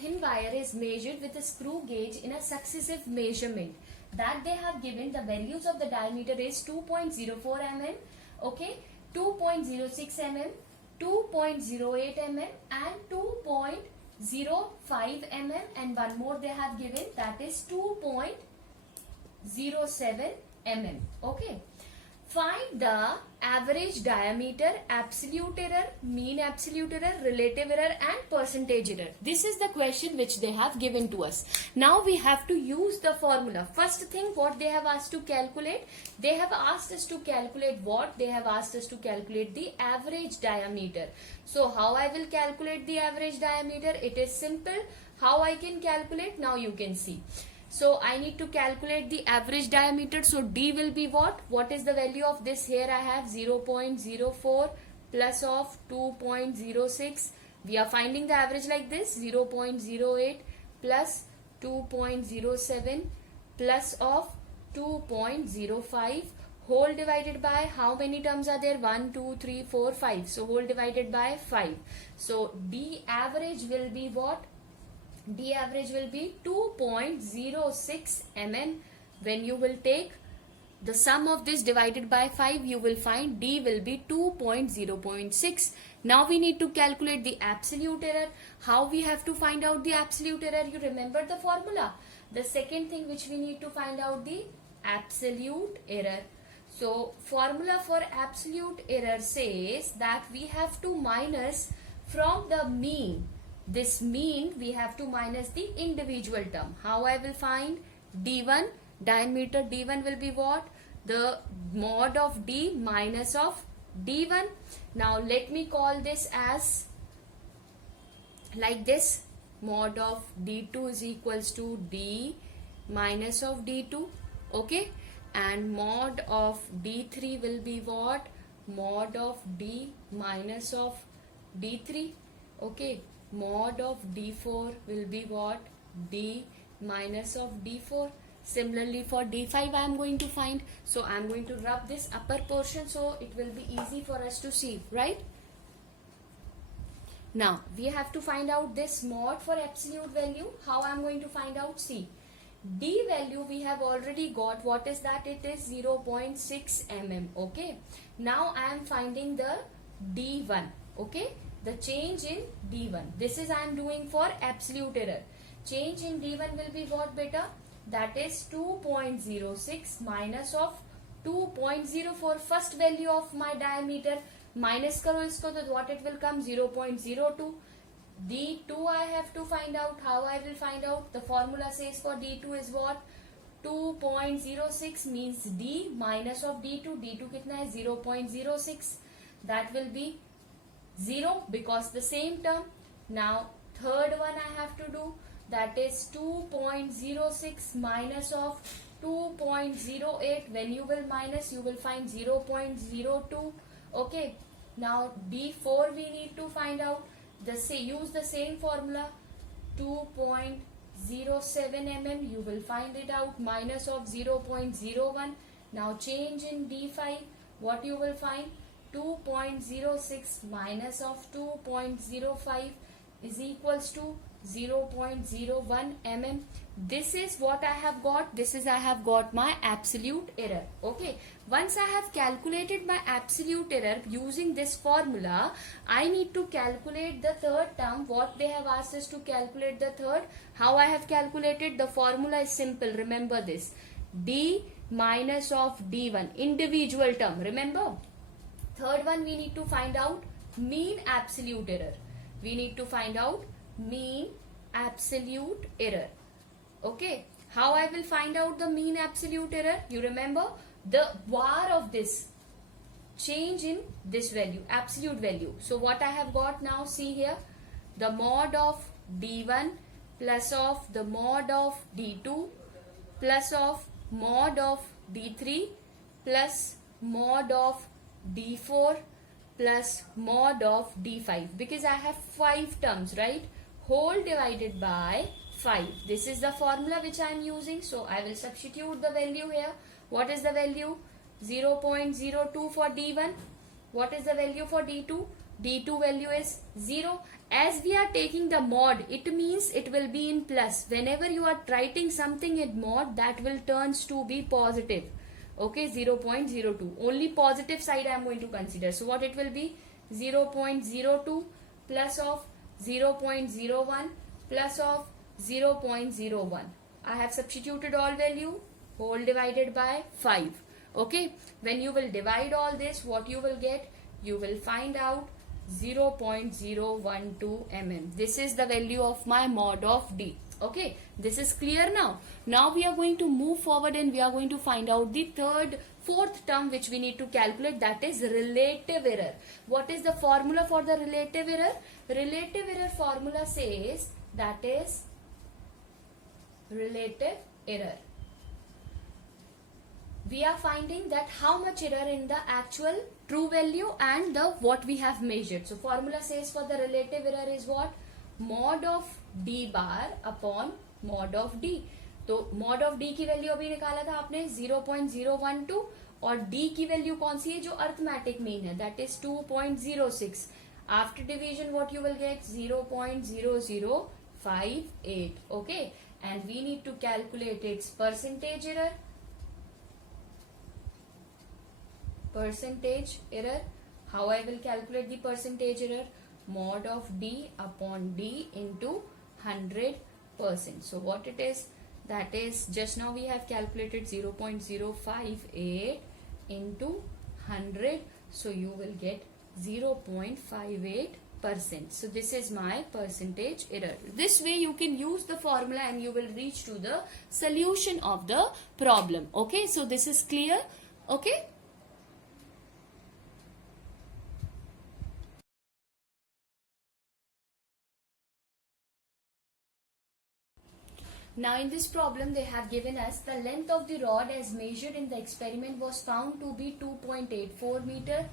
thin wire is measured with a screw gauge in a successive measurement, that they have given the values of the diameter is 2.04 mm, okay, 2.06 mm, 2.08 mm and 2.05 mm, and one more they have given, that is 2.07 mm. Okay. Find the average diameter, absolute error, mean absolute error, relative error and percentage error. This is the question which they have given to us. Now we have to use the formula. First thing, what they have asked to calculate, they have asked us to calculate what? They have asked us to calculate the average diameter. So how I will calculate the average diameter? It is simple. How I can calculate? Now you can see. So I need to calculate the average diameter. So D will be what? What is the value of this? Here I have 0.04 plus of 2.06. We are finding the average like this, 0.08 plus 2.07 plus of 2.05 whole divided by how many terms are there? 1, 2, 3, 4, 5. So whole divided by 5. So D average will be what? D average will be 2.06 mm. When you will take the sum of this divided by 5, you will find D will be 2.0.6. Now we need to calculate the absolute error. How we have to find out the absolute error? You remember the formula. The second thing which we need to find out the absolute error. So formula for absolute error says that we have to minus from the mean. This mean we have to minus the individual term. How I will find D1? Diameter D1 will be what? The mod of D minus of D1. Now let me call this as like this. Mod of D2 is equals to D minus of D2. Okay. And mod of D3 will be what? Mod of D minus of D3. Okay. Mod of D4 will be what? D minus of D4. Similarly for D5 I am going to find. So I am going to rub this upper portion so it will be easy for us to see, right? Now we have to find out this mod for absolute value. How I am going to find out? See, D value we have already got. What is that? It is 0.6 mm. Okay. Now I am finding the D1. Okay. The change in D1. This is I am doing for absolute error. Change in D1 will be what, beta? That is 2.06 minus of 2.04. First value of my diameter. Minus karo isko, so what it will come? 0.02. D2 I have to find out. How I will find out? The formula says for D2 is what? 2.06 means D minus of D2. D2 kitna hai? 0.06. That will be 0 because the same term. Now third one I have to do, that is 2.06 minus of 2.08. When you will minus, you will find 0.02. Okay. Now D4 we need to find out. Use the same formula, 2.07 mm. You will find it out, minus of 0.01. Now change in D5. What you will find? 2.06 minus of 2.05 is equals to 0.01 mm. This is what I have got. This is I have got my absolute error. Okay. Once I have calculated my absolute error using this formula, I need to calculate the third term. What they have asked us to calculate the third. How I have calculated? The formula is simple. Remember this. D minus of D1. Individual term. Remember? Third one we need to find out mean absolute error. We need to find out mean absolute error. Okay. How I will find out the mean absolute error? You remember the var of this change in this value, absolute value. So what I have got now, see here, the mod of D1 plus of the mod of D2 plus of mod of D3 plus mod of D4 plus mod of D5, because I have 5 terms, right? Whole divided by 5. This is the formula which I am using. So I will substitute the value here. What is the value? 0.02 for D1. What is the value for D2? D2 value is 0. As we are taking the mod, it means it will be in plus. Whenever you are writing something in mod, that will turns to be positive. Okay, 0.02. Only positive side I am going to consider. So what it will be? 0.02 plus of 0.01 plus of 0.01. I have substituted all value, whole divided by 5. Okay, when you will divide all this, what you will get? You will find out 0.012 mm. This is the value of my mod of D. Okay, this is clear now. Now we are going to move forward and we are going to find out the fourth term which we need to calculate, that is relative error. What is the formula for the relative error? Relative error formula says that is relative error. We are finding that how much error in the actual true value and the what we have measured. So formula says for the relative error is what? Mod of D bar upon mod of D. तो mod of D की value अभी निकाला था आपने 0.012 और D की value कौन सी है जो अर्थमेटिक मीन है, that is 2.06. After division what you will get? 0.0058. Okay, and we need to calculate its percentage error. Percentage error. How I will calculate the percentage error? Mod of D upon D into 100%. So what it is? That is, just now we have calculated 0.058 into 100. So you will get 0.58%. So this is my percentage error. This way you can use the formula and you will reach to the solution of the problem. Okay, so this is clear. Okay. Now in this problem they have given us the length of the rod as measured in the experiment was found to be 2.84 meter,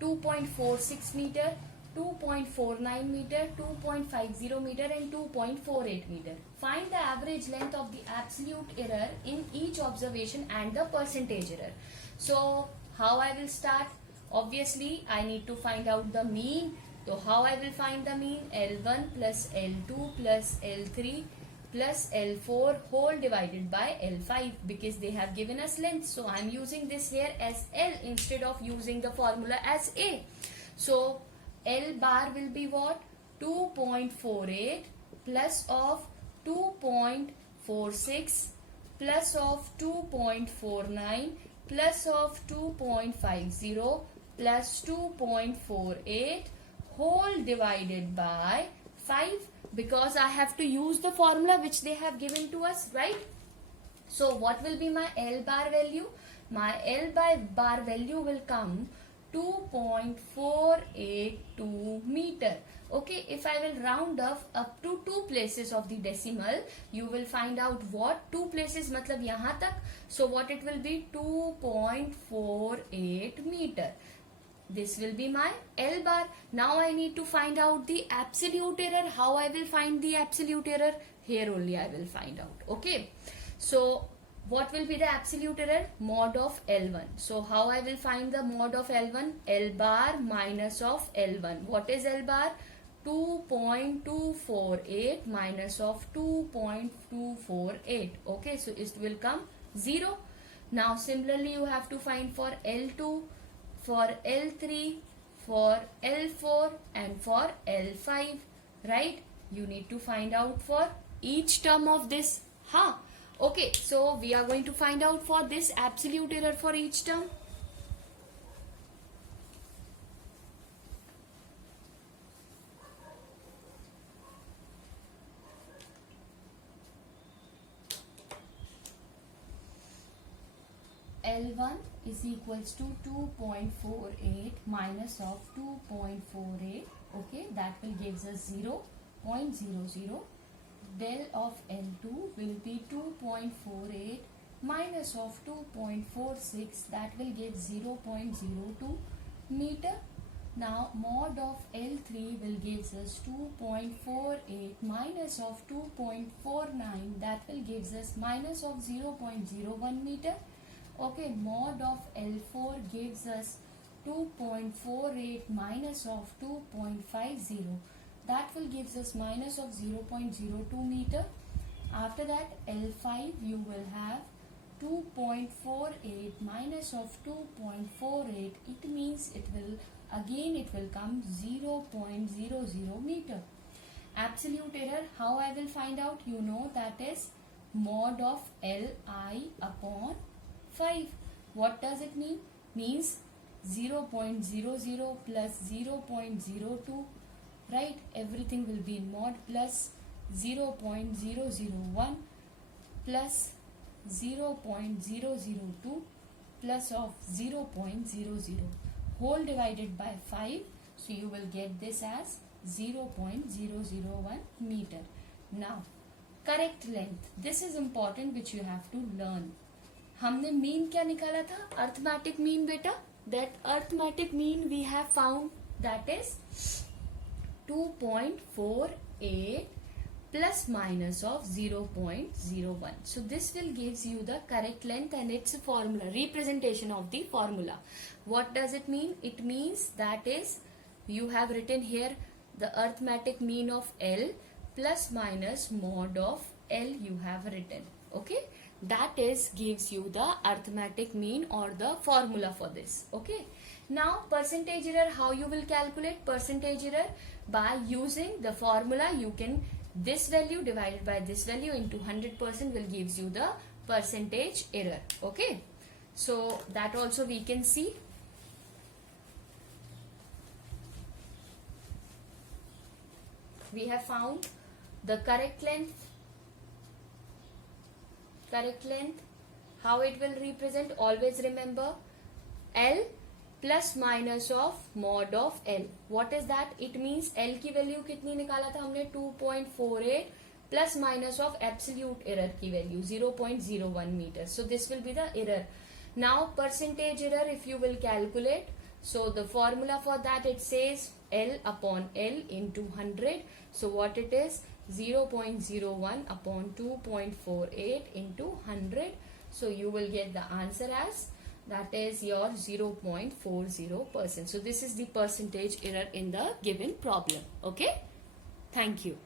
2.46 meter, 2.49 meter, 2.50 meter and 2.48 meter. Find the average length of the absolute error in each observation and the percentage error. So how I will start? Obviously I need to find out the mean. So how I will find the mean? L1 plus L2 plus L3 plus L4 whole divided by L5, because they have given us length. So I am using this here as L instead of using the formula as A. So L bar will be what? 2.48 plus of 2.46 plus of 2.49 plus of 2.50 plus 2.48 whole divided by 5, because I have to use the formula which they have given to us, right? So what will be my L bar value? My L bar value will come 2.482 meter. Okay, if I will round up to 2 places of the decimal, you will find out what 2 places मतलब यहाँ तक. So what it will be? 2.48 meter. This will be my L bar. Now I need to find out the absolute error. How I will find the absolute error? Here only I will find out. Okay. So what will be the absolute error? Mod of L1. So how I will find the mod of L1? L bar minus of L1. What is L bar? 2.248 minus of 2.248. Okay. So it will come 0. Now similarly you have to find for L2, for L3, for L4 and for L5, right? You need to find out for each term of this. Okay, so we are going to find out for this absolute error for each term. L1 is equals to 2.48 minus of 2.48. Okay, that will gives us 0.00. Del of L2 will be 2.48 minus of 2.46. That will give 0.02 meter. Now mod of L3 will gives us 2.48 minus of 2.49. That will gives us minus of 0.01 meter. Okay, mod of L4 gives us 2.48 minus of 2.50, that will gives us minus of 0.02 meter. After that, L5 you will have 2.48 minus of 2.48, it means it will come 0.00 meter. Absolute error, how I will find out? You know that is mod of Li upon 5. What does it mean? Means 0.00 plus 0.02, right? Everything will be in mod, plus 0.001 plus 0.002 plus of 0.00, whole divided by 5. So you will get this as 0.001 meter. Now correct length, this is important which you have to learn. हमने mean क्या निकाला था? Arithmetic mean बेटा. That arithmetic mean we have found, that is 2.48 plus minus of 0.01. So this will gives you the correct length and its formula, representation of the formula. What does it mean? It means that is, you have written here the arithmetic mean of L plus minus mod of L you have written. Okay, that is gives you the arithmetic mean or the formula for this. Okay, now percentage error, how you will calculate percentage error? By using the formula, you can, this value divided by this value into 100% will gives you the percentage error. Okay, so that also we can see. We have found the correct length, how it will represent. Always remember L plus minus of mod of L. What is that? It means L की value कितनी निकाला था हमने? 2.48 plus minus of absolute error की value 0.01 meter. So this will be the error. Now percentage error if you will calculate, so the formula for that, it says L upon L into 100. So what it is? 0.01 upon 2.48 into 100. So you will get the answer as, that is your 0.40%. So this is the percentage error in the given problem. Okay, thank you.